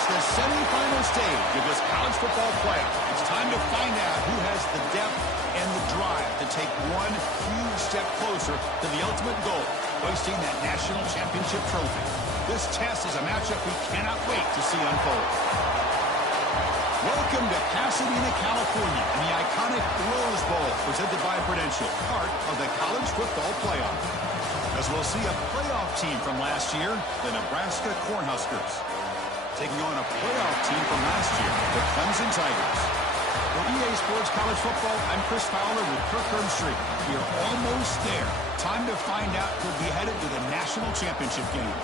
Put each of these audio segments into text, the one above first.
reached the semifinal stage of this college football playoff. It's time to find out who has the depth and the drive to take one huge step closer to the ultimate goal, hoisting that national championship trophy. This test is a matchup we cannot wait to see unfold. Welcome to Pasadena, California, and the iconic Rose Bowl, presented by Prudential, part of the college football playoff. As we'll see a playoff team from last year, the Nebraska Cornhuskers, taking on a playoff team from last year, the Clemson Tigers. For EA Sports College Football, I'm Chris Fowler with Kirk Herbstreit. We are almost there. Time to find out who'll be headed to the national championship game.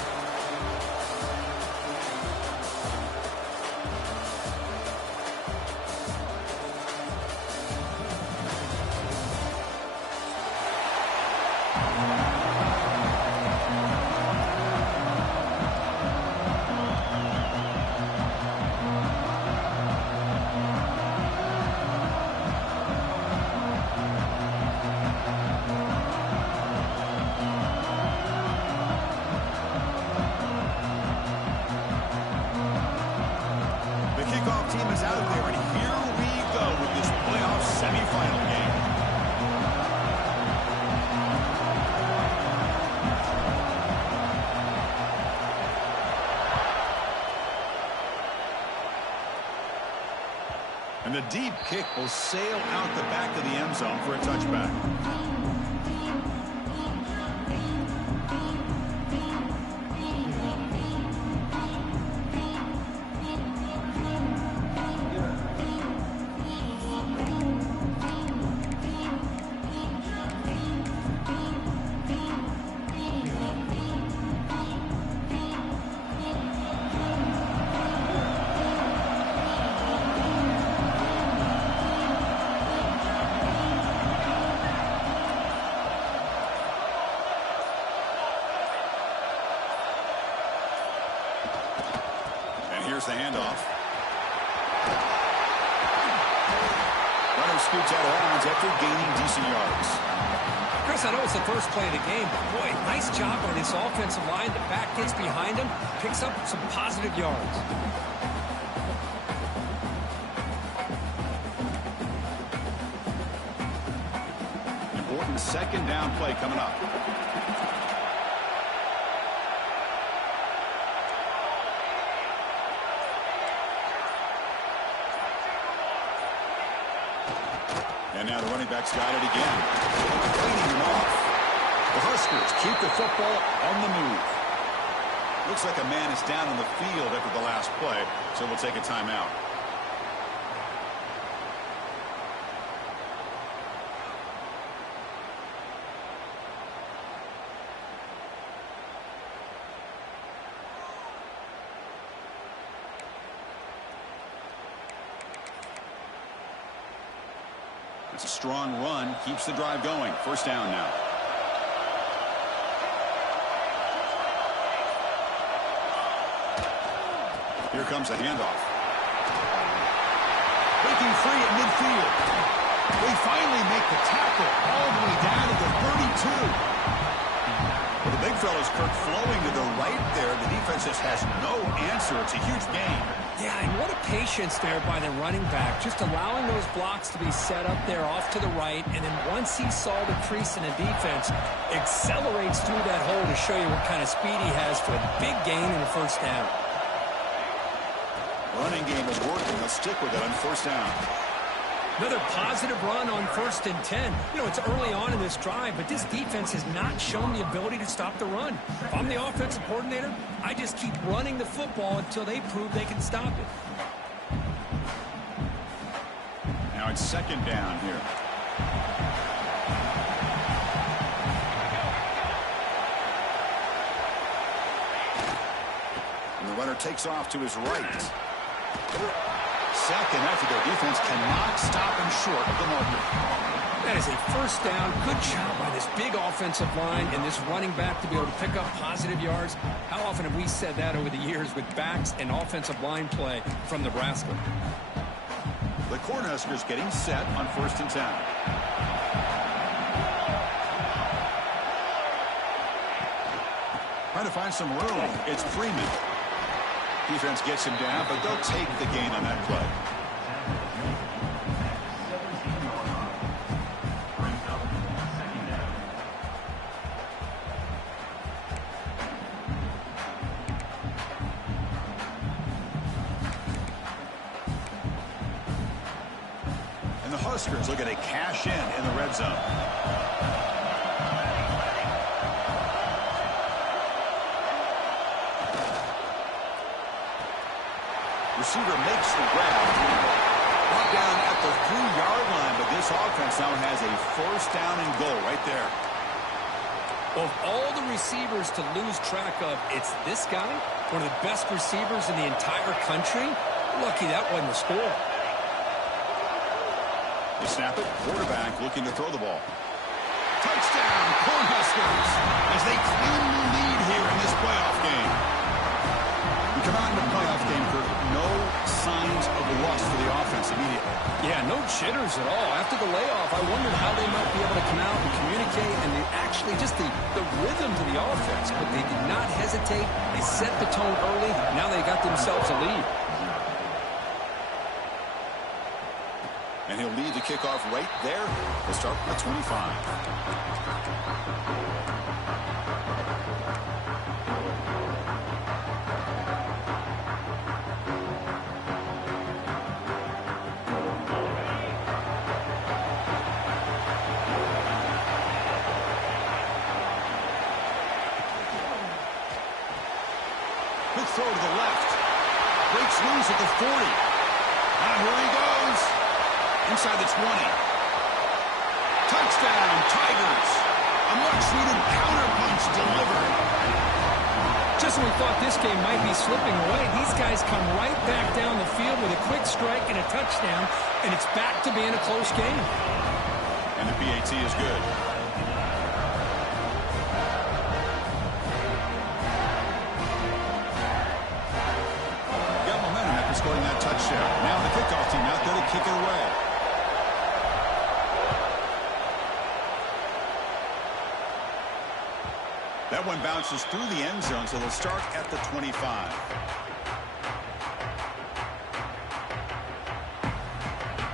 Team is out there, and here we go with this playoff semifinal game. And the deep kick will sail out the back of the end zone for a touchback. Here's the handoff. Runner scoots out of bounds after gaining decent yards. Chris, I know it's the first play of the game, but boy, nice job on this offensive line. The back gets behind him, picks up some positive yards. Important second down play coming up. And now the running back's got it again. Cleaning him off. The Huskers keep the football on the move. Looks like a man is down on the field after the last play, so we'll take a timeout. It's a strong run, keeps the drive going. First down now. Here comes the handoff. Breaking free at midfield. They finally make the tackle all the way down to the 32. Well, the big fella's Kirk flowing to the right there. The defense just has no answer. It's a huge gain. Yeah, and what a patience there by the running back, just allowing those blocks to be set up there off to the right, and then once he saw the crease in the defense, accelerates through that hole to show you what kind of speed he has for a big gain in the first down. Running game is working. They'll stick with it on first down. Another positive run on 1st and 10. You know, it's early on in this drive, but this defense has not shown the ability to stop the run. If I'm the offensive coordinator, I just keep running the football until they prove they can stop it. Now it's second down here. And the runner takes off to his right. Second after their defense cannot stop him short of the marker. That is a first down. Good job by this big offensive line and this running back to be able to pick up positive yards. How often have we said that over the years with backs and offensive line play from Nebraska? The Cornhuskers getting set on 1st and 10. Trying to find some room. It's Freeman. Defense gets him down, but they'll take the gain on that play. And the Huskers looking to cash in the red zone. Receiver makes the grab. Brought down at the 3-yard line, but this offense now has a first down and goal right there. Of all the receivers to lose track of, it's this guy, one of the best receivers in the entire country. Lucky that wasn't a score. They snap it. Quarterback looking to throw the ball. Touchdown, Cornhuskers, as they claim the lead here in this playoff game. We come out in the playoff game for no signs of lust for the offense immediately. Yeah, no jitters at all. After the layoff, I wondered how they might be able to come out and communicate and actually just the rhythm to the offense. But they did not hesitate. They set the tone early. Now they got themselves a lead. And he'll lead the kickoff right there. We'll start from the 25. Quick throw to the left. Breaks loose at the 40. And here he goes. Inside the 20. Touchdown, Tigers. A much-needed counterpunch delivered. Just when we thought this game might be slipping away, these guys come right back down the field with a quick strike and a touchdown, and it's back to being a close game. And the PAT is good. Got momentum after scoring that touchdown. Now the kickoff team out there to kick it away. That one bounces through the end zone, so they'll start at the 25.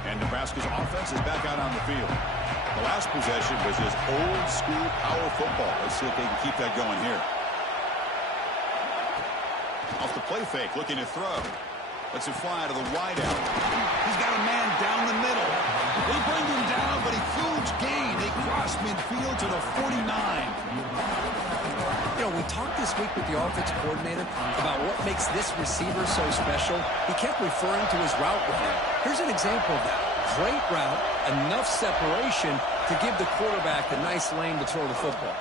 And Nebraska's offense is back out on the field. The last possession was just old-school power football. Let's see if they can keep that going here. Off the play fake, looking to throw. Lets it fly to the wideout. He's got a man down the middle. They bring him down, but a huge gain. They cross midfield to the 49. You know, we talked this week with the offensive coordinator about what makes this receiver so special. He kept referring to his route running. Here's an example of that. Great route, enough separation to give the quarterback a nice lane to throw the football.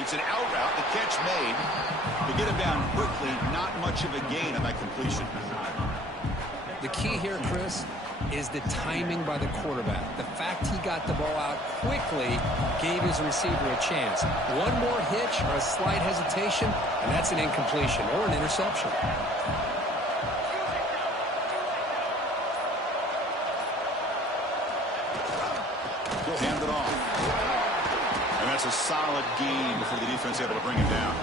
It's an out route, the catch made. To get him down quickly, not much of a gain on that completion. The key here, Chris, is the timing by the quarterback. The fact he got the ball out quickly gave his receiver a chance. One more hitch or a slight hesitation, and that's an incompletion or an interception. He'll hand it off. And that's a solid gain before the defense able to bring him down.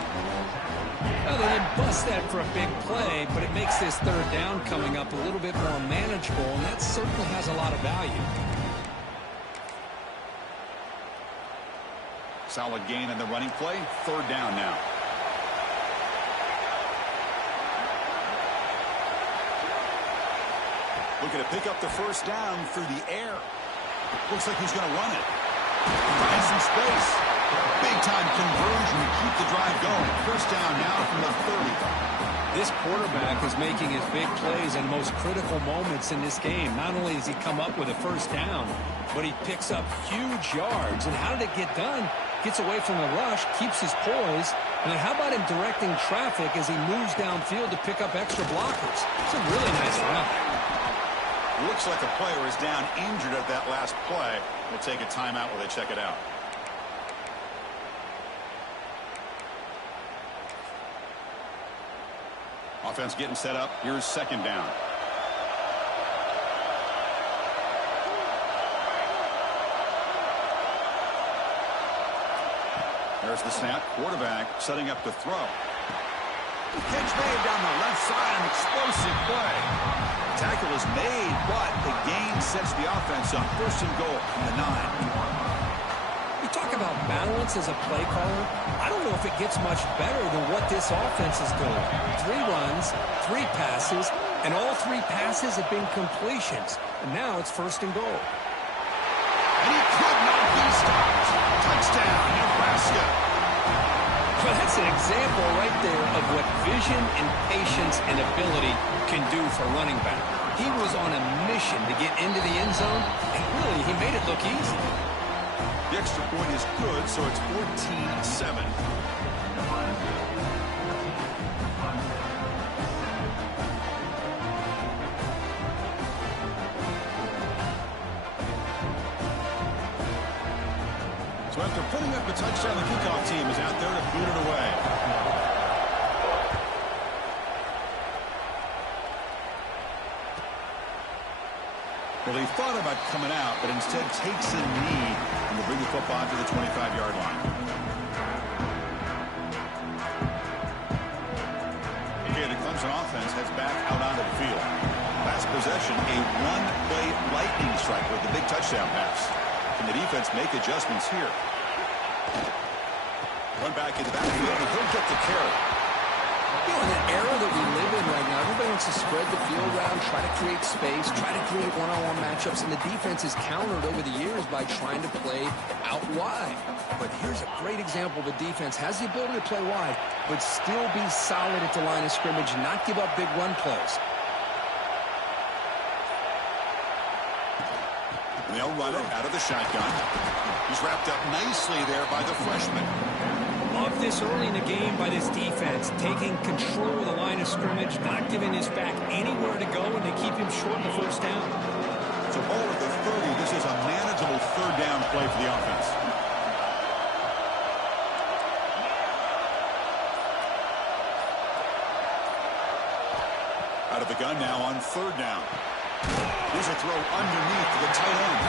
Well, they didn't bust that for a big play, but it makes this third down coming up a little bit more manageable, and that certainly has a lot of value. Solid gain in the running play. Third down now. Looking to pick up the first down through the air. Looks like he's going to run it. Finds some space. Big-time conversion to keep the drive going. First down now from the 30. This quarterback is making his big plays in the most critical moments in this game. Not only does he come up with a first down, but he picks up huge yards. And how did it get done? Gets away from the rush, keeps his poise. And then how about him directing traffic as he moves downfield to pick up extra blockers? It's a really nice route. Looks like a player is down injured at that last play. We'll take a timeout while they check it out. Offense getting set up. Here's second down. There's the snap. Quarterback setting up the throw. Catch made down the left side, an explosive play. Tackle is made, but the gain sets the offense up. First and goal from the 9. You talk about balance as a play caller. I don't know if it gets much better than what this offense is doing. 3 runs, 3 passes, and all 3 passes have been completions. And now it's first and goal. And he could not be stopped. Touchdown, Nebraska. Well, that's an example right there of what vision and patience and ability can do for running back. He was on a mission to get into the end zone, and really, he made it look easy. The extra point is good, so it's 14-7. So after putting up a touchdown, the kickoff team is out there to boot it away. Well, he thought about coming out, but instead takes a knee and will bring the football to the 25-yard line. Okay, the Clemson offense heads back out onto the field. Last possession, a one-play lightning strike with the big touchdown pass. Can the defense make adjustments here? Run back into that field, and he'll get the carry. You know, in the era that we live in right now, everybody wants to spread the field around, try to create space, try to create one-on-one matchups, and the defense is countered over the years by trying to play out wide. But here's a great example. The defense has the ability to play wide, but still be solid at the line of scrimmage, not give up big run plays. They'll run it out of the shotgun. He's wrapped up nicely there by the freshman. Love this early in the game by this defense, taking control of the line of scrimmage, not giving his back anywhere to go, and they keep him short in the first down. So ball at the 30. This is a manageable third down play for the offense. Out of the gun now on third down. Here's a throw underneath to the tight end.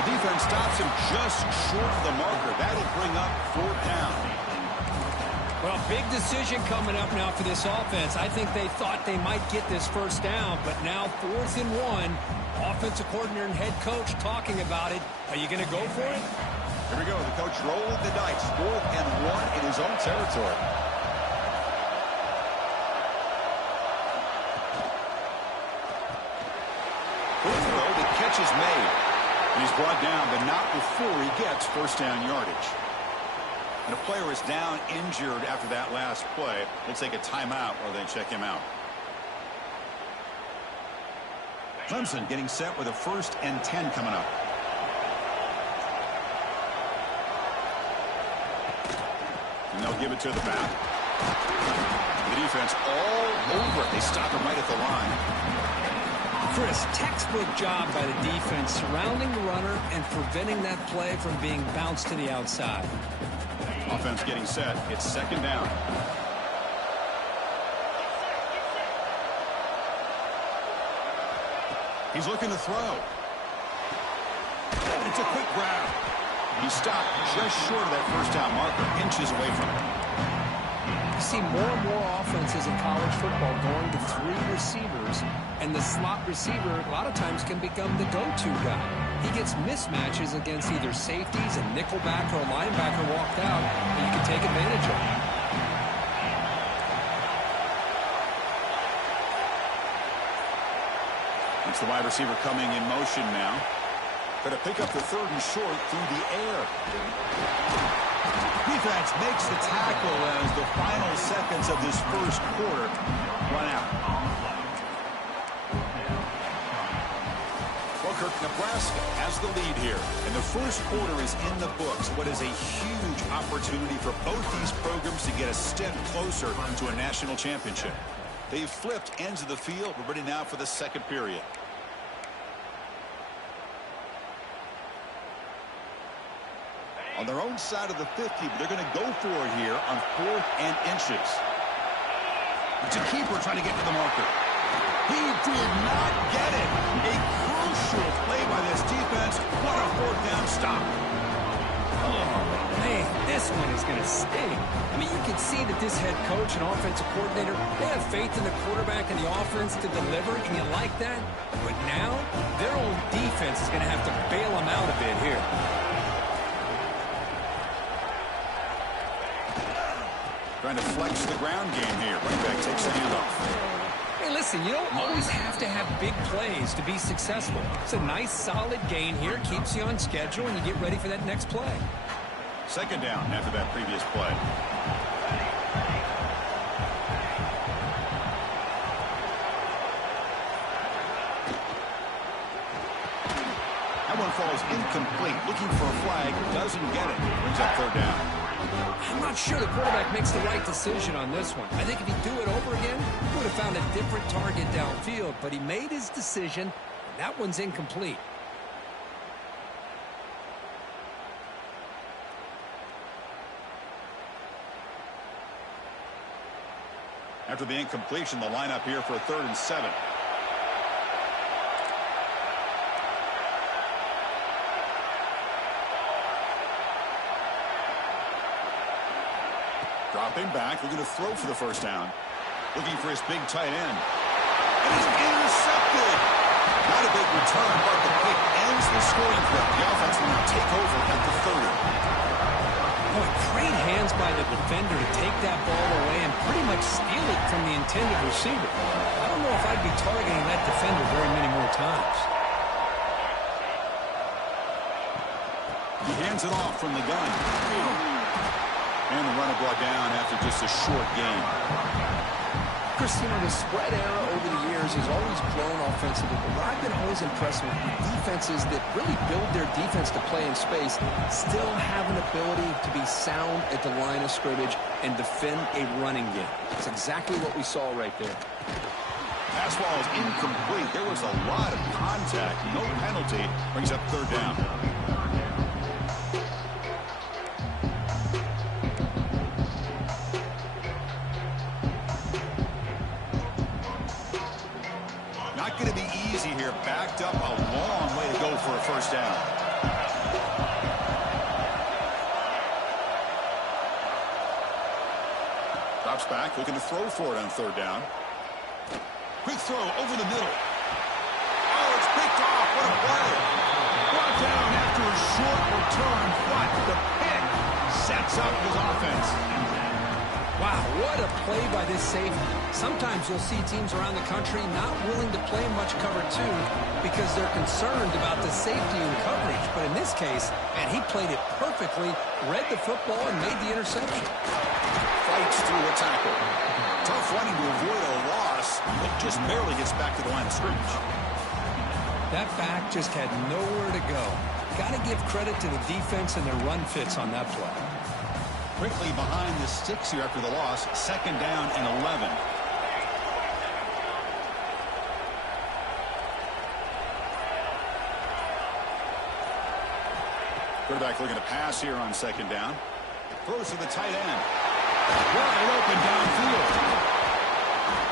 The defense stops him just short of the marker. That'll bring up fourth down. Well, big decision coming up now for this offense. I think they thought they might get this first down, but now 4th and 1. Offensive coordinator and head coach talking about it. Are you going to go for it? Here we go. The coach rolling the dice. 4th and 1 in his own territory. Catch is made, and he's brought down, but not before he gets first down yardage. And a player is down injured after that last play. We'll take a timeout while they check him out. Clemson getting set with a 1st and 10 coming up. And they'll give it to the back. The defense all over it. They stop him right at the line. Chris, textbook job by the defense surrounding the runner and preventing that play from being bounced to the outside. Offense getting set. It's 2nd down. He's looking to throw. It's a quick grab. He stopped just short of that first down marker, inches away from it. You see more and more offenses in college football going to 3 receivers, and the slot receiver a lot of times can become the go-to guy. He gets mismatches against either safeties, a nickelback, or a linebacker walked out, and you can take advantage of it. It's the wide receiver coming in motion now. Going to pick up the 3rd and short through the air. Defense makes the tackle as the final seconds of this first quarter run out. Well, Kirk, Nebraska has the lead here, and the first quarter is in the books. What is a huge opportunity for both these programs to get a step closer to a national championship. They've flipped ends of the field. We're ready now for the second period. On their own side of the 50, but they're going to go for it here on 4th and inches. It's a keeper trying to get to the marker. He did not get it. A crucial play by this defense. What a 4th down stop. Oh, Man, this one is going to sting. I mean, you can see that this head coach and offensive coordinator, they have faith in the quarterback and the offense to deliver, and you like that. But now, their own defense is going to have to bail them out a bit here. Trying to flex the ground game here. Running back takes the handoff. Hey, listen, you don't always have to have big plays to be successful. It's a nice, solid gain here. Keeps you on schedule, and you get ready for that next play. Second down after that previous play. That one falls incomplete. Looking for a flag. Doesn't get it. Brings up third down. I'm not sure the quarterback makes the right decision on this one. I think if he'd do it over again, he would have found a different target downfield. But he made his decision, and that one's incomplete. After the incompletion, the lineup here for a 3rd and 7. Dropping back, looking to throw for the first down. Looking for his big tight end. And he's intercepted. Not a big return, but the pick ends the scoring clip. The offense will now take over at the 30. Boy, great hands by the defender to take that ball away and pretty much steal it from the intended receiver. I don't know if I'd be targeting that defender very many more times. He hands it off from the gun. And the runner brought down after just a short gain. Chris, you know, the spread era over the years has always grown offensively, but what I've been always impressed with defenses that really build their defense to play in space still have an ability to be sound at the line of scrimmage and defend a running game. That's exactly what we saw right there. Pass ball is incomplete. There was a lot of contact. No penalty. Brings up third down. Not going to be easy here. Backed up a long way to go for a first down. Drops back, looking to throw for it on third down. Quick throw over the middle. Oh, it's picked off. What a play. Brought down after a short return, but the pick sets up his offense. Wow, what a play by this safety. Sometimes you'll see teams around the country not willing to play much cover two because they're concerned about the safety and coverage. But in this case, man, he played it perfectly, read the football, and made the interception. Fights through a tackle. Tough running to avoid a loss, but just barely gets back to the line of scrimmage. That back just had nowhere to go. Got to give credit to the defense and their run fits on that play. Quickly behind the sticks here after the loss. Second down and 11. Quarterback looking to pass here on second down. Throws to the tight end. Wide open downfield.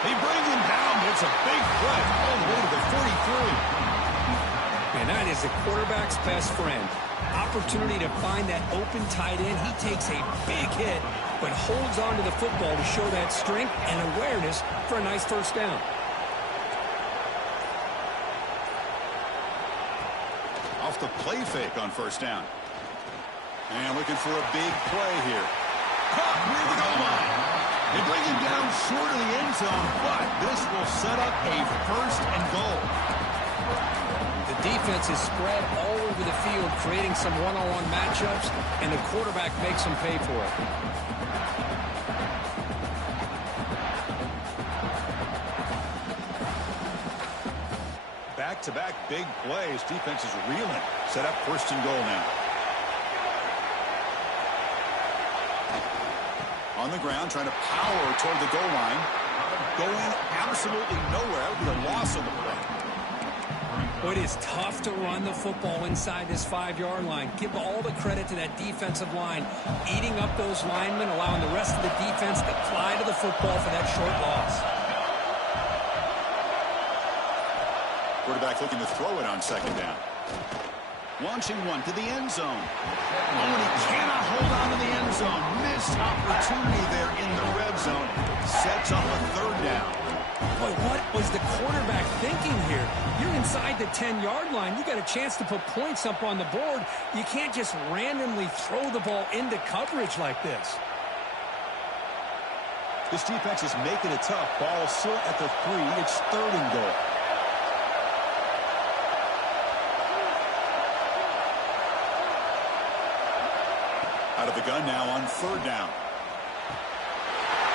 They bring him down, but it's a big play all the way to the 43. And that is the quarterback's best friend. Opportunity to find that open tight end. He takes a big hit, but holds on to the football to show that strength and awareness for a nice first down. Off the play fake on first down. And looking for a big play here. Caught near the goal line. They bring him down short of the end zone, but this will set up a first and goal. The defense is spread all over the field, creating some one-on-one matchups, and the quarterback makes them pay for it. Back-to-back big plays. Defense is reeling. Set up first and goal now. On the ground, trying to power toward the goal line. Going absolutely nowhere. That would be a loss on the play. It is tough to run the football inside this 5-yard line. Give all the credit to that defensive line, eating up those linemen, allowing the rest of the defense to fly to the football for that short loss. Quarterback looking to throw it on second down. Launching one to the end zone. Oh, and he cannot hold on to the end zone. Missed opportunity there in the red zone. Sets up a third down. Boy, what was the quarterback thinking here? You're inside the 10-yard line. You got a chance to put points up on the board. You can't just randomly throw the ball into coverage like this. This defense is making it tough. Ball still at the 3. It's 3rd and goal. Out of the gun now on 3rd down.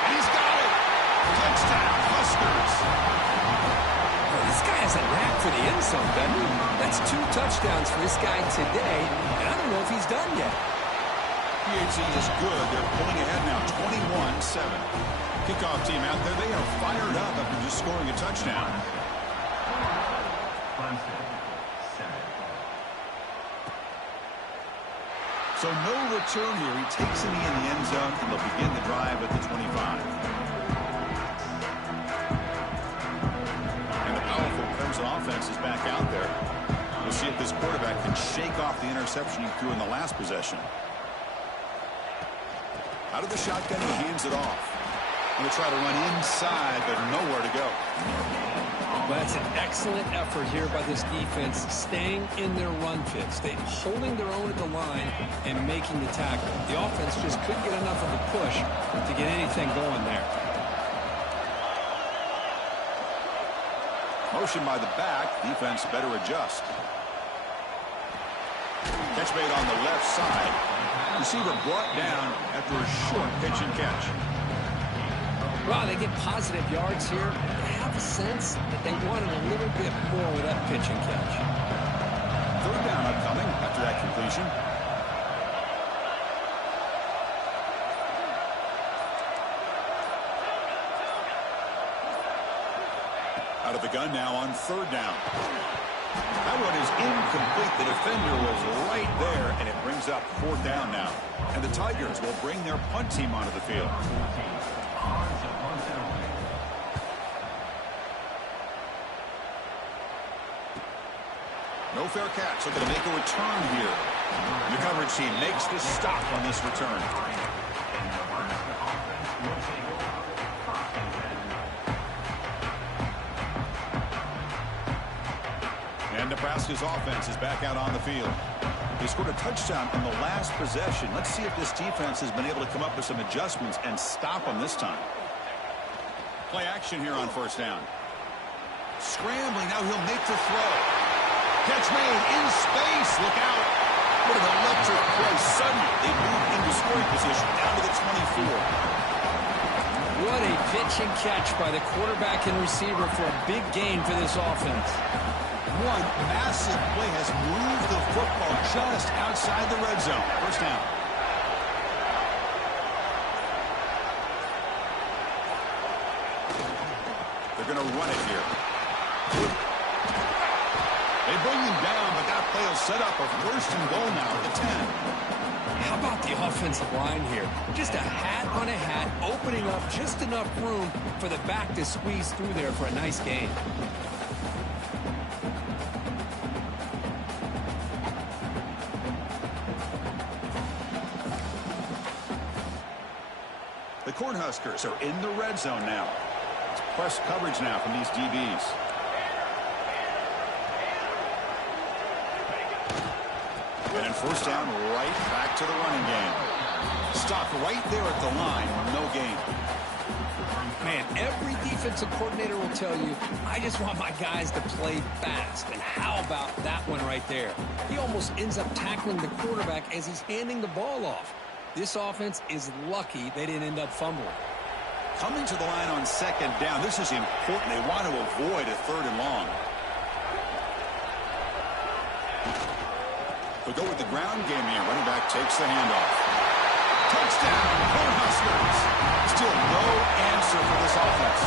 And he's got it. Touchdown, Huskers. Well, this guy has a knack for the end zone, doesn't he? That's 2 touchdowns for this guy today, and I don't know if he's done yet. PHC is good. They're pulling ahead now, 21-7. Kickoff team out there. They are fired up after just scoring a touchdown. So no return here. He takes it in the end zone, and they'll begin the drive at the 25. And the powerful Clemson offense is back out there. We'll see if this quarterback can shake off the interception he threw in the last possession. Out of the shotgun, he hands it off. Going to try to run inside, but nowhere to go. Well, that's an excellent effort here by this defense, staying in their run fits. They're holding their own at the line and making the tackle. The offense just couldn't get enough of a push to get anything going there. Motion by the back. Defense better adjust. Catch made on the left side. Receiver brought down after a short pitch and catch. Well, they get positive yards here. I have a sense that they wanted a little bit more with that pitch and catch. 3rd down upcoming after that completion. Out of the gun now on 3rd down. That one is incomplete. The defender was right there, and it brings up 4th down now. And the Tigers will bring their punt team onto the field. No fair catch. Looking to make a return here. The coverage team makes the stop on this return. And Nebraska's offense is back out on the field. They scored a touchdown on the last possession. Let's see if this defense has been able to come up with some adjustments and stop them this time. Play action here on 1st down. Scrambling. Now he'll make the throw. Catch made in space. Look out. What an electric play. Suddenly, they move into scoring position down to the 24. What a pitch and catch by the quarterback and receiver for a big gain for this offense. One massive play has moved the football just outside the red zone. 1st down. They're going to run it here. They bring him down, but that play will set up a 1st and goal now at the 10. How about the offensive line here? Just a hat on a hat, opening up just enough room for the back to squeeze through there for a nice gain. The Cornhuskers are in the red zone now. It's press coverage now from these DBs. And in 1st down, right back to the running game. Stop right there at the line. No gain. Man, every defensive coordinator will tell you, I just want my guys to play fast. And how about that one right there? He almost ends up tackling the quarterback as he's handing the ball off. This offense is lucky they didn't end up fumbling. Coming to the line on 2nd down. This is important. They want to avoid a 3rd and long. They'll go with the ground game here. Running back takes the handoff. Touchdown, Cornhuskers. Still no answer for this offense.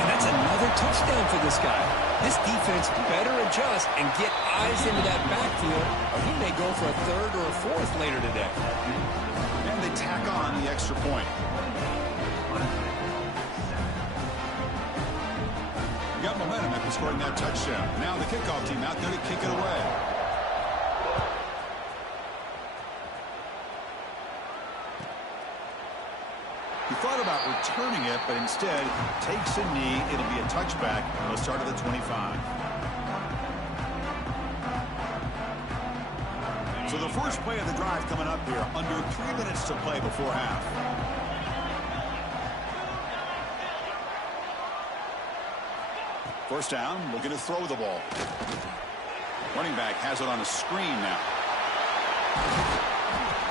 And that's another touchdown for this guy. This defense better adjust and get eyes into that backfield, or he may go for a 3rd or a 4th later today. And they tack on the extra point. We got momentum after scoring that touchdown. Now the kickoff team out there to kick it away. returning it, but instead takes a knee. It'll be a touchback. They'll start at the 25. So the first play of the drive coming up here. Under 3 minutes to play before half. First down, looking to throw the ball. Running back has it on a screen now.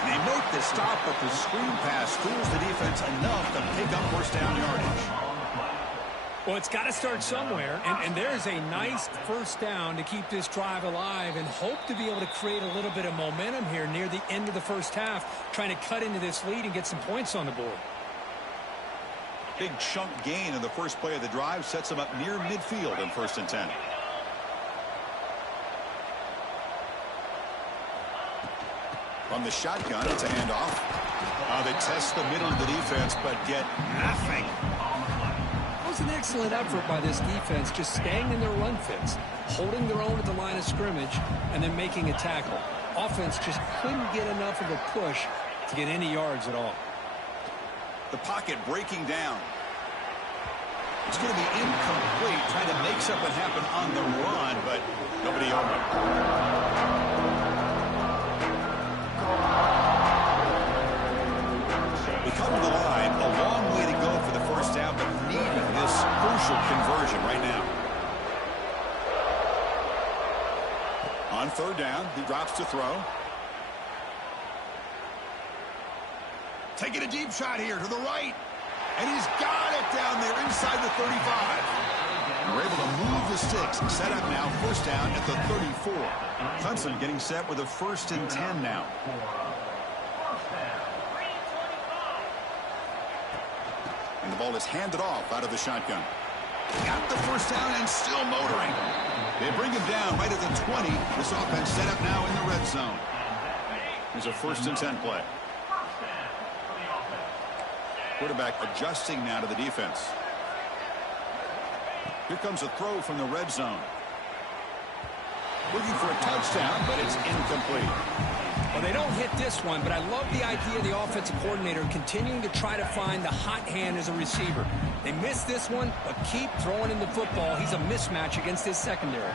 And they make the stop, but the screen pass fools the defense enough to pick up first down yardage. Well, it's got to start somewhere, and there's a nice first down to keep this drive alive and hope to be able to create a little bit of momentum here near the end of the first half, trying to cut into this lead and get some points on the board. Big chunk gain in the first play of the drive sets them up near midfield in 1st and 10. From the shotgun, it's a handoff. They test the middle of the defense, but get nothing. That was an excellent effort by this defense, just staying in their run fits, holding their own at the line of scrimmage, and then making a tackle. Offense just couldn't get enough of a push to get any yards at all. The pocket breaking down. It's going to be incomplete, trying to make something happen on the run, but nobody open. We come to the line, a long way to go for the first down, but needing this crucial conversion right now. On 3rd down, he drops to throw. Taking a deep shot here to the right. And he's got it down there inside the 35. And we're able to move the sticks. Set up now, first down at the 34. Clemson getting set with a 1st and 10 now. And the ball is handed off out of the shotgun. Got the first down and still motoring. They bring him down right at the 20. This offense set up now in the red zone. Here's a 1st and 10 play. Quarterback adjusting now to the defense. Here comes a throw from the red zone. Looking for a touchdown, but it's incomplete. Well, they don't hit this one, but I love the idea of the offensive coordinator continuing to try to find the hot hand as a receiver. They missed this one, but keep throwing him the football. He's a mismatch against his secondary.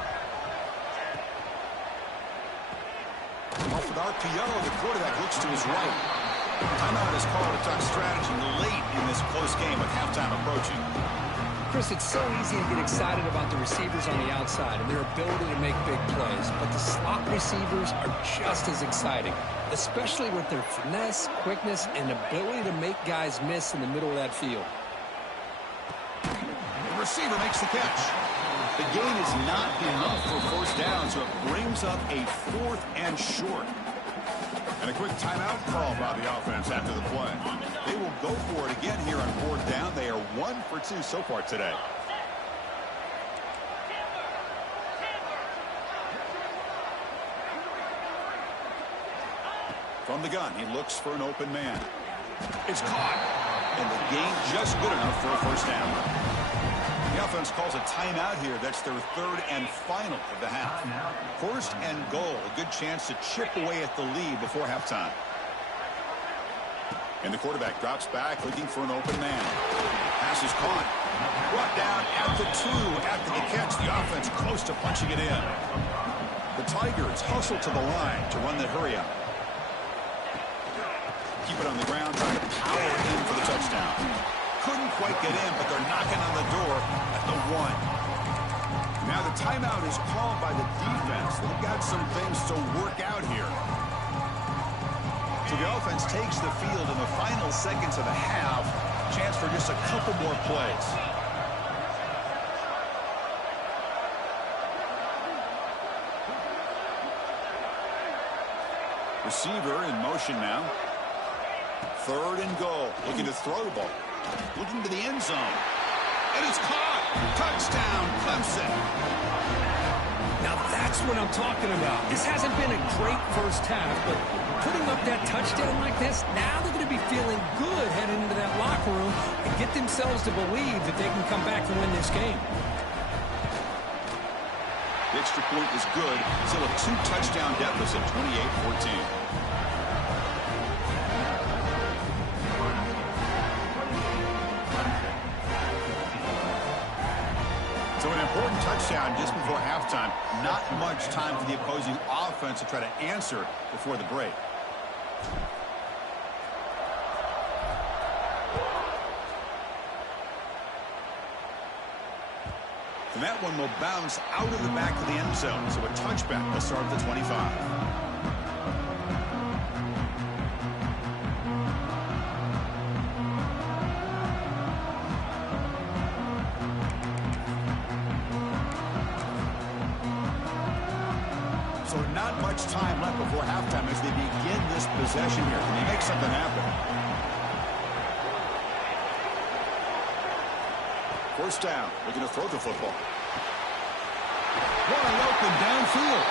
Off with RPO, the quarterback looks to his right. Timeout is called to talk strategy late in this close game with halftime approaching. Chris, it's so easy to get excited about the receivers on the outside and their ability to make big plays, but the slot receivers are just as exciting, especially with their finesse, quickness, and ability to make guys miss in the middle of that field. The receiver makes the catch. The gain is not enough for first down, so it brings up a 4th and short. And a quick timeout call by the offense after the play. They will go for it again here on 4th down. They are 1 for 2 so far today. From the gun, he looks for an open man. It's caught. And the gain just good enough for a first down. The offense calls a timeout here. That's their 3rd and final of the half. 1st and goal. A good chance to chip away at the lead before halftime. And the quarterback drops back looking for an open man. Pass is caught. Brought down at the 2 after the catch. The offense close to punching it in. The Tigers hustle to the line to run the hurry up. Keep it on the ground, trying to power in for the touchdown. Couldn't quite get in, but they're knocking on the door at the 1. Now the timeout is called by the defense. They've got some things to work out here. So the offense takes the field in the final seconds of the half. Chance for just a couple more plays. Receiver in motion now. 3rd and goal. Looking to throw the ball. Looking to the end zone. And it's caught. Touchdown, Clemson. Now that's what I'm talking about. This hasn't been a great first half, but putting up that touchdown like this, now they're going to be feeling good heading into that locker room and get themselves to believe that they can come back and win this game. The extra point is good. Still a 2-touchdown deficit, 28-14. So an important touchdown just before halftime. Not much time for the opposing offense to try to answer before the break. And that one will bounce out of the back of the end zone. So a touchback will start at the 25. So not much time left before halftime as they begin this possession here. Can they make something happen? First down, looking to throw the football. Wide open downfield.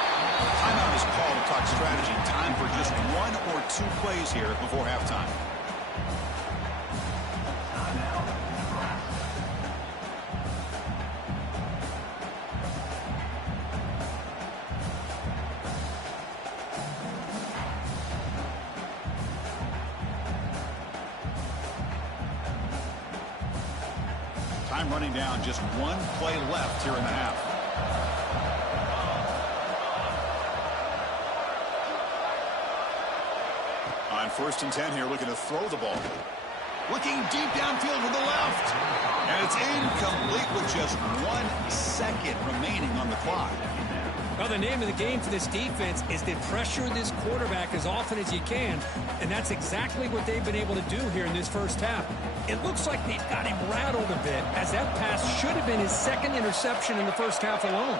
Timeout is called to talk strategy. Time for just 1 or 2 plays here before halftime. Time running down, just 1 play left here in the half. On 1st and 10 here, looking to throw the ball. Looking deep downfield with the left. And it's incomplete with just 1 second remaining on the clock. Well, the name of the game for this defense is to pressure this quarterback as often as you can, and that's exactly what they've been able to do here in this first half. It looks like they've got him rattled a bit, as that pass should have been his 2nd interception in the first half alone.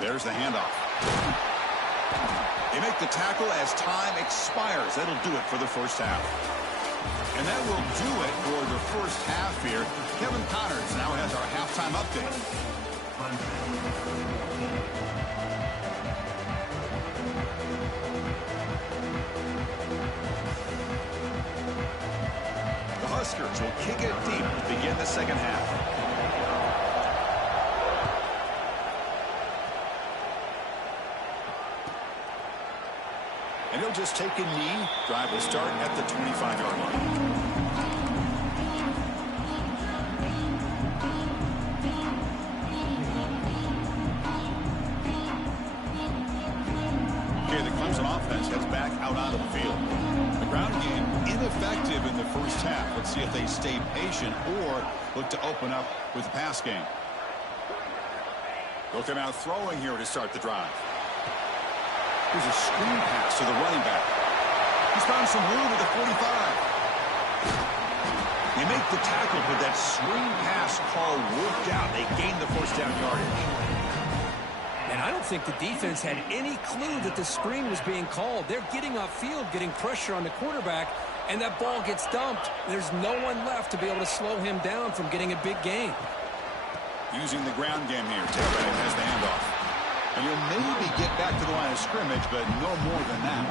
There's the handoff. They make the tackle as time expires. That'll do it for the first half. And that will do it for the first half here. Kevin Connors now has our halftime update. The Huskers will kick it deep to begin the second half. And he'll just take a knee. Drive will start at the 25-yard line. Okay, the Clemson offense heads back out onto the field. The ground game ineffective in the first half. Let's see if they stay patient or look to open up with the pass game. They'll come out throwing here to start the drive. Here's a screen pass to the running back. He's found some room at the 45. They make the tackle, but that screen pass call worked out. They gained the first down yardage. And I don't think the defense had any clue that the screen was being called. They're getting upfield, getting pressure on the quarterback, and that ball gets dumped. There's no one left to be able to slow him down from getting a big gain. Using the ground game here. Tailback has the handoff. And you'll maybe get back to the line of scrimmage, but no more than that.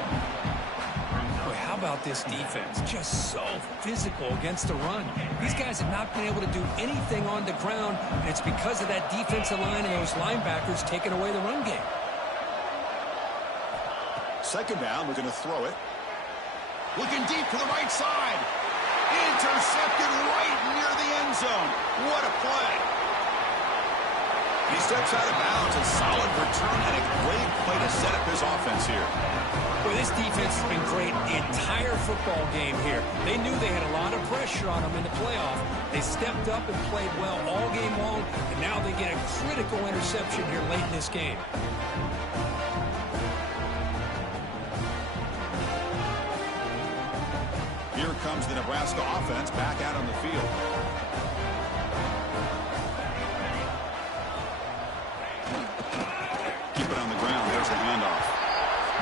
Boy, how about this defense? Just so physical against the run. These guys have not been able to do anything on the ground, and it's because of that defensive line and those linebackers taking away the run game. Second down, we're going to throw it. Looking deep to the right side. Intercepted right near the end zone. What a play. He steps out of bounds, a solid return and a great play to set up his offense here. Well, this defense has been great the entire football game here. They knew they had a lot of pressure on them in the playoff. They stepped up and played well all game long, and now they get a critical interception here late in this game. Here comes the Nebraska offense back out on the field.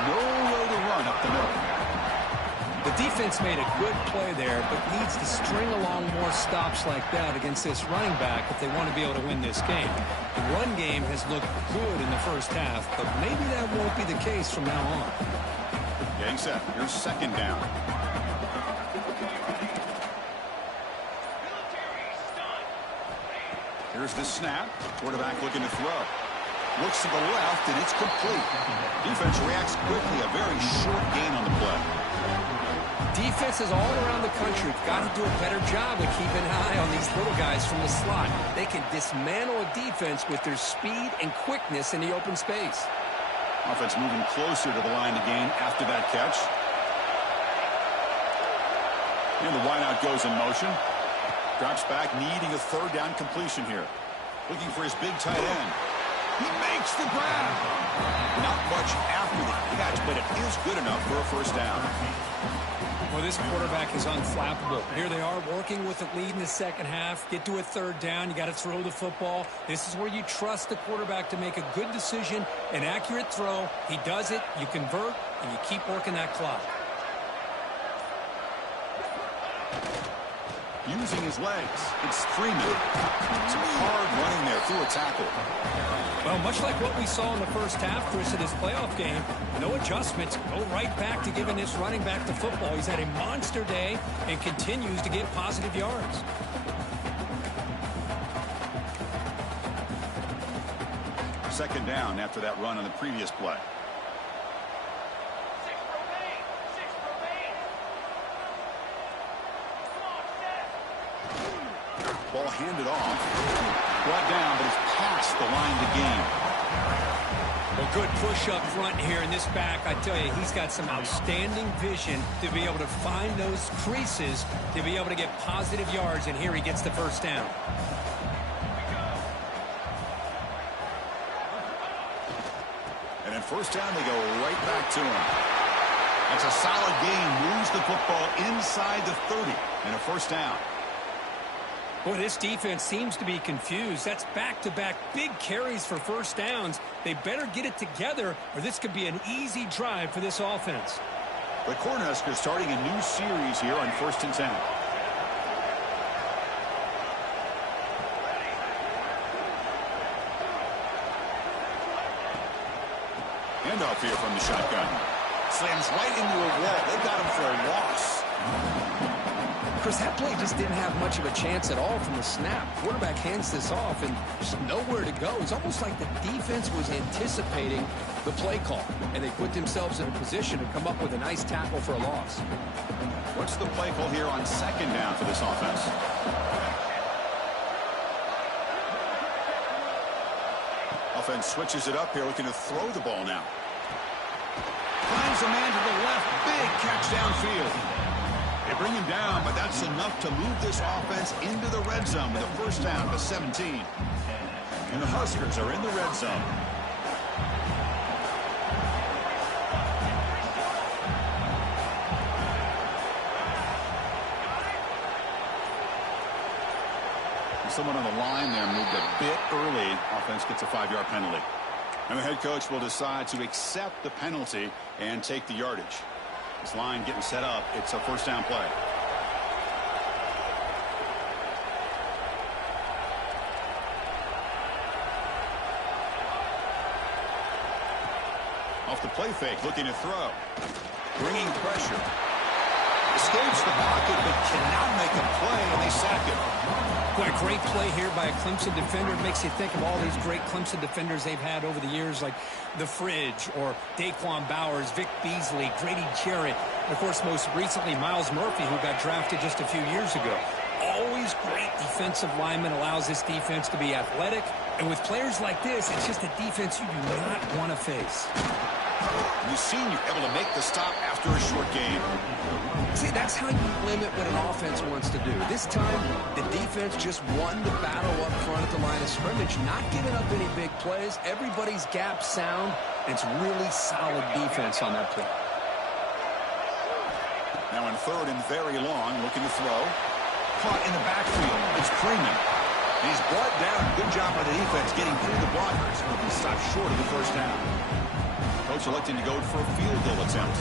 No way to run up the middle. The defense made a good play there, but needs to string along more stops like that against this running back if they want to be able to win this game. The run game has looked good in the first half, but maybe that won't be the case from now on. Getting set. Here's second down. Here's the snap. Quarterback looking to throw. Looks to the left, and it's complete. Defense reacts quickly. A very short gain on the play. Defenses all around the country have got to do a better job of keeping an eye on these little guys from the slot. They can dismantle a defense with their speed and quickness in the open space. Offense moving closer to the line to gain after that catch. And the wideout goes in motion. Drops back, needing a third down completion here. Looking for his big tight end. He makes the grab. Not much after the catch, but it is good enough for a first down. Well, this quarterback is unflappable. Here they are working with the lead in the second half. Get to a third down. You got to throw the football. This is where you trust the quarterback to make a good decision, an accurate throw. He does it, you convert, and you keep working that clock. Using his legs. It's Freeman. Some hard running there through a tackle. Well, much like what we saw in the first half, Chris, of this playoff game, no adjustments. Go right back to giving this running back the football. He's had a monster day and continues to get positive yards. Second down after that run on the previous play. Ball handed off. Brought down, but it's past the line to gain. A good push up front here in this back. I tell you, he's got some outstanding vision to be able to find those creases, to be able to get positive yards, and here he gets the first down. And in first down, they go right back to him. That's a solid gain. Moves the football inside the 30 and a first down. Boy, this defense seems to be confused. That's back-to-back big carries for first downs. They better get it together, or this could be an easy drive for this offense. The Cornhuskers starting a new series here on 1st and 10. Handoff here from the shotgun. Slams right into a wall. They've got him for a loss. Chris, that play just didn't have much of a chance at all from the snap. Quarterback hands this off and just nowhere to go. It's almost like the defense was anticipating the play call, and they put themselves in a position to come up with a nice tackle for a loss. What's the play call here on second down for this offense? Offense switches it up here, looking to throw the ball now. Finds a man to the left. Big catch downfield. They bring him down, but that's enough to move this offense into the red zone with a first down to 17. And the Huskers are in the red zone. Someone on the line there moved a bit early. Offense gets a 5-yard penalty. And the head coach will decide to accept the penalty and take the yardage. This line getting set up. It's a first down play. Off the play fake, looking to throw. Bringing pressure. Escapes the pocket, but cannot make a play, and they sack him. Boy, a great play here by a Clemson defender. It makes you think of all these great Clemson defenders they've had over the years, like The Fridge or Daquan Bowers, Vic Beasley, Grady Jarrett, and of course, most recently, Miles Murphy, who got drafted just a few years ago. Always great defensive lineman, allows this defense to be athletic. And with players like this, it's just a defense you do not want to face. You've seen you're able to make the stop after a short game. See, that's how you limit what an offense wants to do. This time, the defense just won the battle up front at the line of scrimmage, not giving up any big plays. Everybody's gap sound. It's really solid defense on that play. Now in third and very long, looking to throw. Caught in the backfield. It's Freeman. He's brought down. Good job by the defense getting through the blockers. He'll be stopped short of the first down. Coach electing to go for a field goal attempt.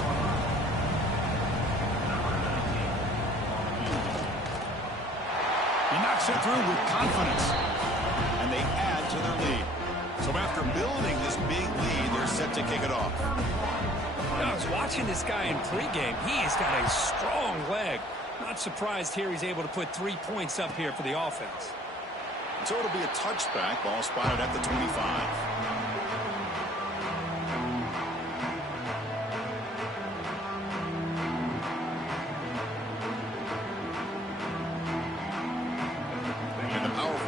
He knocks it through with confidence. And they add to their lead. So after building this big lead, they're set to kick it off. I was watching this guy in pregame. He's got a strong leg. Not surprised here he's able to put 3 points up here for the offense. So it'll be a touchback. Ball spotted at the 25.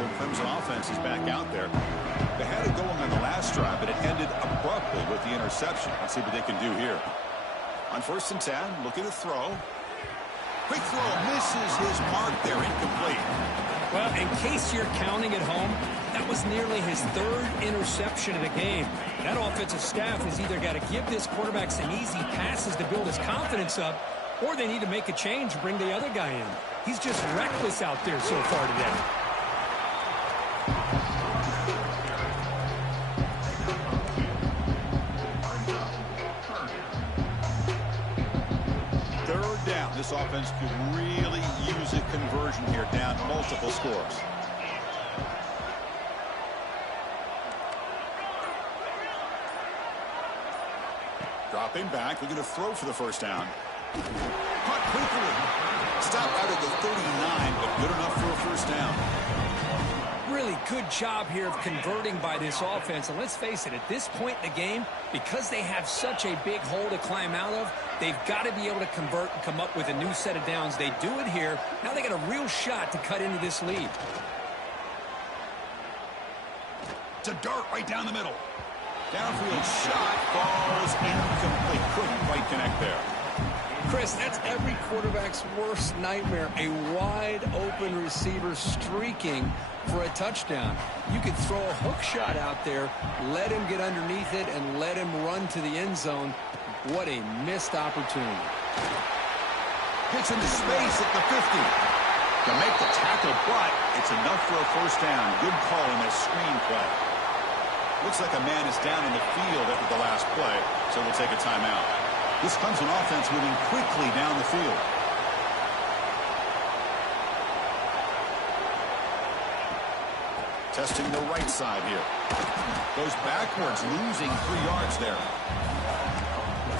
powerful Clemson offense is back out there. They had it going on the last drive, but it ended abruptly with the interception. Let's see what they can do here. On 1st and 10, looking to throw. Quick throw, misses his mark there, incomplete. Well, in case you're counting at home, that was nearly his 3rd interception of the game. That offensive staff has either got to give this quarterback some easy passes to build his confidence up, or they need to make a change and bring the other guy in. He's just reckless out there so far today. Third down. This offense could really use a conversion here, down multiple scores. Dropping back, looking to throw for the 1st down. Caught quickly. Stop out at the 39, but good enough for a 1st down. Really good job here of converting by this offense. And let's face it, at this point in the game, because they have such a big hole to climb out of, they've got to be able to convert and come up with a new set of downs. They do it here. Now they got a real shot to cut into this lead. It's a dart right down the middle. Downfield shot falls incomplete. Couldn't quite connect there. Chris, that's every quarterback's worst nightmare. A wide-open receiver streaking for a touchdown. You could throw a hook shot out there, let him get underneath it, and let him run to the end zone. What a missed opportunity. Gets into space at the 50. To make the tackle, but it's enough for a 1st down. Good call in that screen play. Looks like a man is down in the field after the last play, so we'll take a timeout. This Clemson offense moving quickly down the field. Testing the right side here. Goes backwards, losing 3 yards there.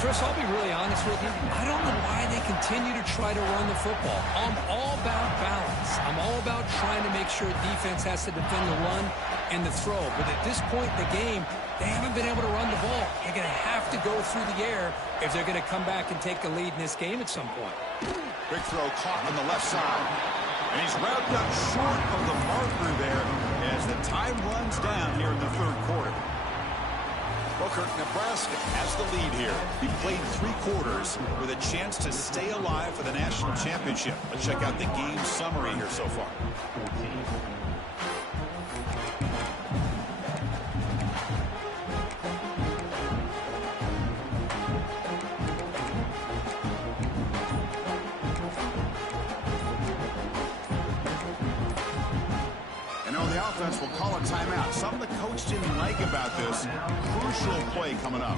Chris, I'll be really honest with you. I don't know why they continue to try to run the football. I'm all about balance. I'm all about trying to make sure defense has to defend the run and the throw. But at this point in the game, they haven't been able to run the ball. They're going to have to go through the air if they're going to come back and take the lead in this game at some point. Big throw caught on the left side. And he's wrapped up short of the marker there as the time runs down here in the 3rd quarter. Booker, Nebraska has the lead here. He played 3 quarters with a chance to stay alive for the national championship. Let's check out the game summary here so far. Will call a timeout. Something the coach didn't like about this. Crucial play coming up.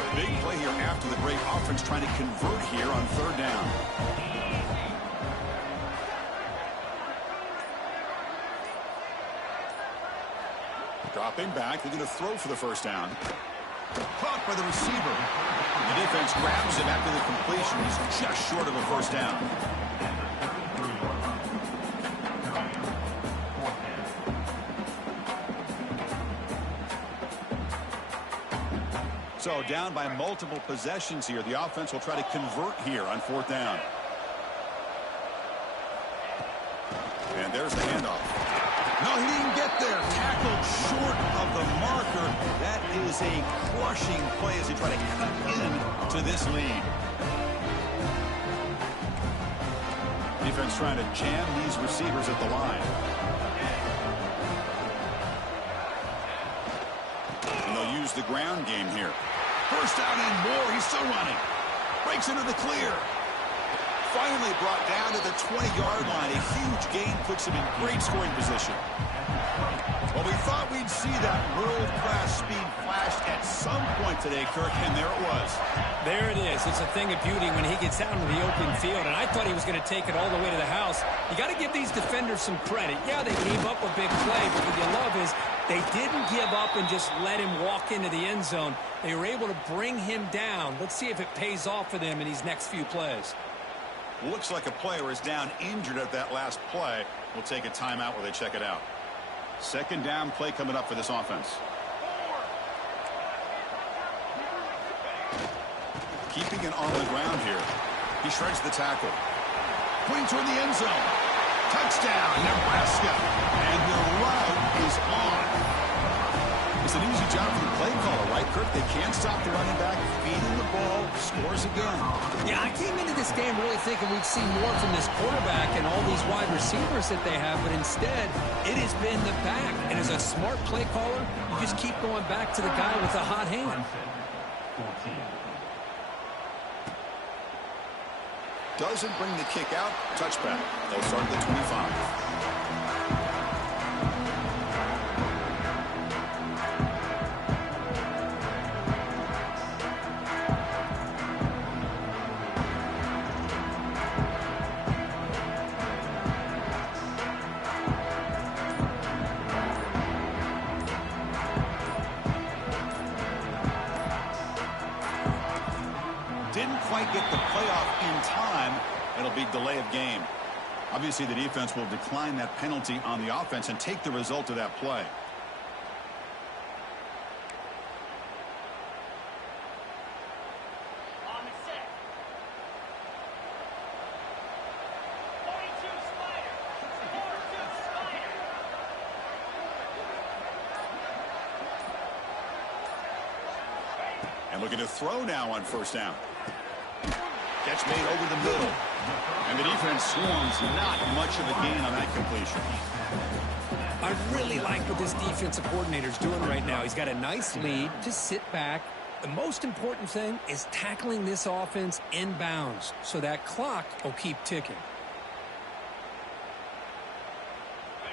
A big play here after the great offense trying to convert here on 3rd down. Dropping back, looking to throw for the 1st down. Caught by the receiver. The defense grabs him after the completion. He's just short of a 1st down. So down by multiple possessions here. The offense will try to convert here on 4th down. And there's the handoff. No, he didn't get there. Tackled short of the marker. That is a crushing play as they try to cut into this lead. Defense trying to jam these receivers at the line. And they'll use the ground game here. 1st down and more. He's still running. Breaks into the clear. Finally brought down to the 20-yard line. A huge gain puts him in great scoring position. Well, we thought we'd see that world-class speed flashed at some point today, Kirk, and there it was. There it is. It's a thing of beauty when he gets out into the open field, and I thought he was going to take it all the way to the house. You got to give these defenders some credit. Yeah, they gave up a big play, but what you love is they didn't give up and just let him walk into the end zone. They were able to bring him down. Let's see if it pays off for them in these next few plays. Looks like a player is down injured at that last play. We'll take a timeout while they check it out. Second down play coming up for this offense. Keeping it on the ground here. He shreds the tackle. Pointing toward the end zone. Touchdown, Nebraska. And the route is on. It's an easy job for the play caller, right, Kirk? They can't stop the running back, feeding the ball, scores again. Yeah, I came into this game really thinking we'd see more from this quarterback and all these wide receivers that they have, but instead, it has been the back. And as a smart play caller, you just keep going back to the guy with the hot hand. Doesn't bring the kick out. Touchback. They'll start at the 25. Didn't quite get the playoff in time. It'll be delay of game. Obviously, the defense will decline that penalty on the offense and take the result of that play. And looking to throw now on first down. Catch made over the middle. And the defense swarms. Not much of a gain on that completion. I really like what this defensive coordinator is doing right now. He's got a nice lead. Just sit back. The most important thing is tackling this offense inbounds so that clock will keep ticking.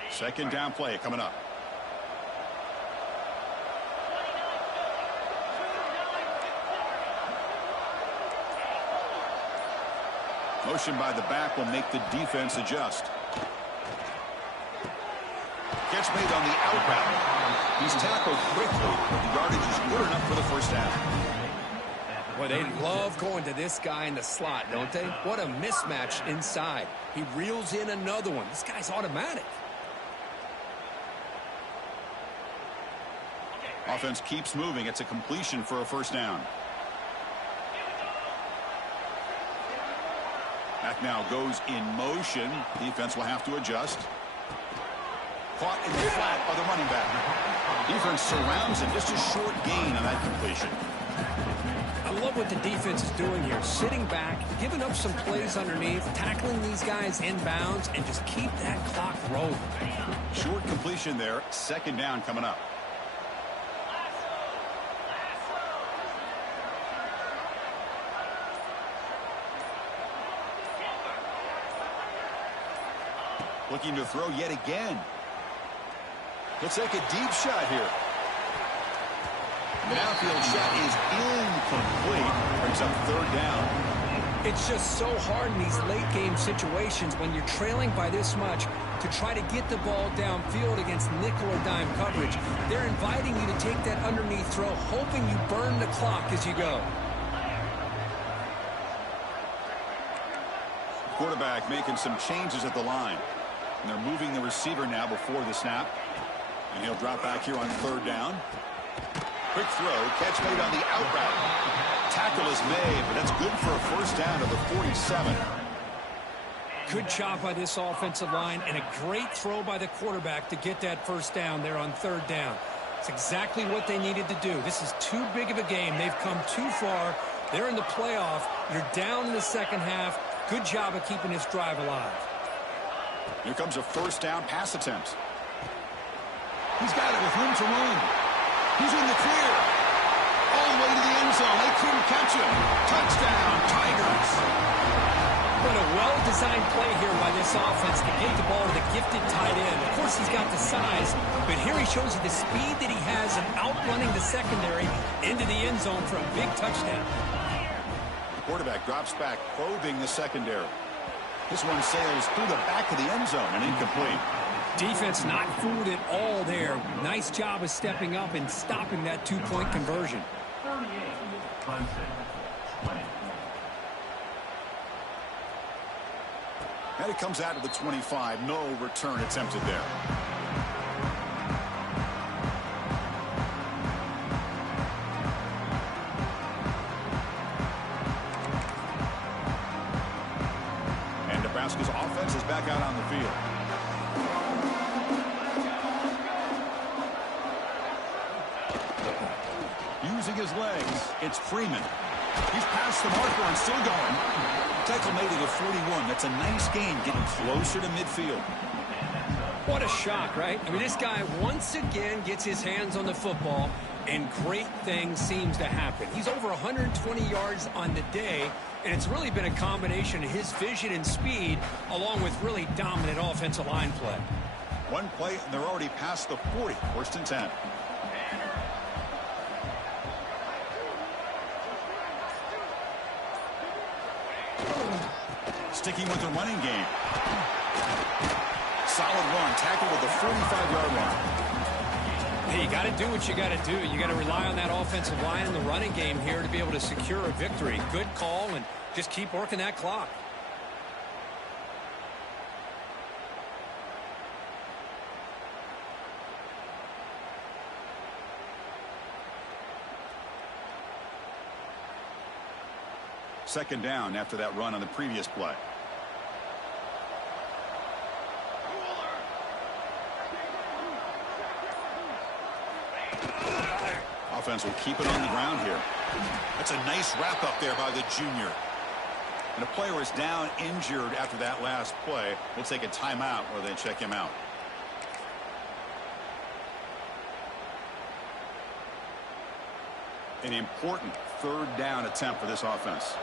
Second down play coming up. Motion by the back will make the defense adjust. Catch made on the out route. He's tackled quickly, but the yardage is good enough for the first down. Well, they love going to this guy in the slot, don't they? What a mismatch inside. He reels in another one. This guy's automatic. Offense keeps moving. It's a completion for a first down. Back now goes in motion. Defense will have to adjust. Caught in the flat by the running back. Defense surrounds him. Just a short gain on that completion. I love what the defense is doing here. Sitting back, giving up some plays underneath, tackling these guys inbounds, and just keep that clock rolling. Short completion there. Second down coming up. Looking to throw yet again. Let's take a deep shot here. The downfield shot is incomplete. Brings up third down. It's just so hard in these late game situations when you're trailing by this much to try to get the ball downfield against nickel or dime coverage. They're inviting you to take that underneath throw, hoping you burn the clock as you go. Quarterback making some changes at the line. And they're moving the receiver now before the snap. And he'll drop back here on third down. Quick throw. Catch made on the out route. Tackle is made, but that's good for a first down to the 47. Good job by this offensive line and a great throw by the quarterback to get that first down there on third down. It's exactly what they needed to do. This is too big of a game. They've come too far. They're in the playoff. You're down in the second half. Good job of keeping this drive alive. Here comes a first down pass attempt. He's got it with room to run. He's in the clear. All the way to the end zone. They couldn't catch him. Touchdown, Tigers. What a well-designed play here by this offense to get the ball to the gifted tight end. Of course, he's got the size, but here he shows you the speed that he has in outrunning the secondary into the end zone for a big touchdown. The quarterback drops back, probing the secondary. This one sails through the back of the end zone and incomplete. Defense not fooled at all there. Nice job of stepping up and stopping that two-point conversion. And it comes out of the 25. No return attempted there. his legs. It's Freeman. He's past the marker and still going. Tackle made it at 41. That's a nice gain, getting closer to midfield. What a shock, right? I mean, this guy once again gets his hands on the football, and great things seems to happen. He's over 120 yards on the day, and it's really been a combination of his vision and speed, along with really dominant offensive line play. One play, and they're already past the 40. First and 10. Sticking with the running game. Solid run, tackle with the 45-yard line. Hey, you got to do what you got to do. You got to rely on that offensive line in the running game here to be able to secure a victory. Good call, and just keep working that clock. Second down after that run on the previous play. Offense will keep it on the ground here. That's a nice wrap up there by the junior. And a player is down injured after that last play. We'll take a timeout or they check him out. An important third down attempt for this offense.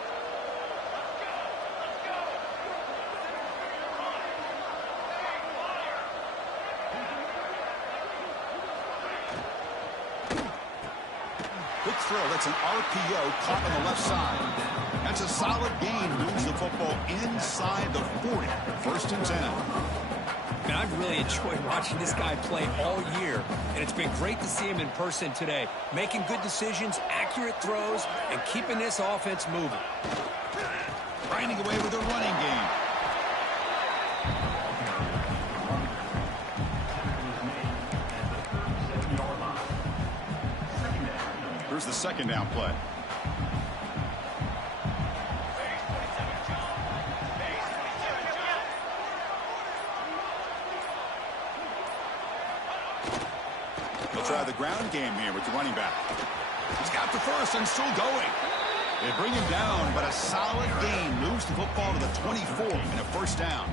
Good throw. That's an RPO caught on the left side. That's a solid gain. Moves the football inside the 40. First and 10. Man, I've really enjoyed watching this guy play all year, and it's been great to see him in person today, making good decisions, accurate throws, and keeping this offense moving. Grinding away with a running game. Here's the second down play. They'll try the ground game here with the running back. He's got the first and still going. They bring him down, but a solid gain moves the football to the 24 and a first down.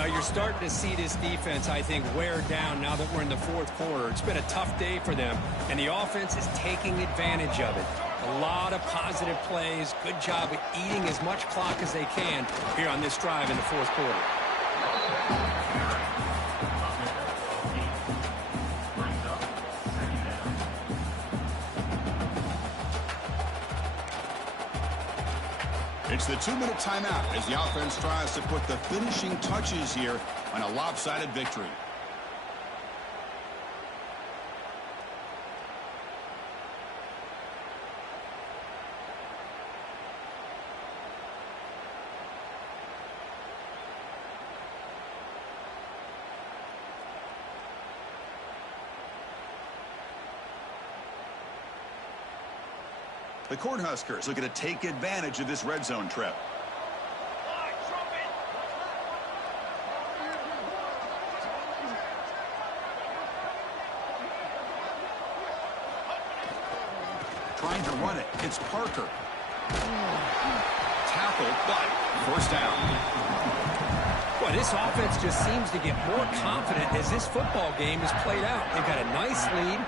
You're starting to see this defense, I think, wear down now that we're in the fourth quarter. It's been a tough day for them, and the offense is taking advantage of it. A lot of positive plays. Good job of eating as much clock as they can here on this drive in the fourth quarter. It's the 2-minute timeout as the offense tries to put the finishing touches here on a lopsided victory. The Cornhuskers looking to take advantage of this red zone trip. Trying to run it. It's Parker. Tackled, but first down. Boy, this offense just seems to get more confident as this football game is played out. They've got a nice lead.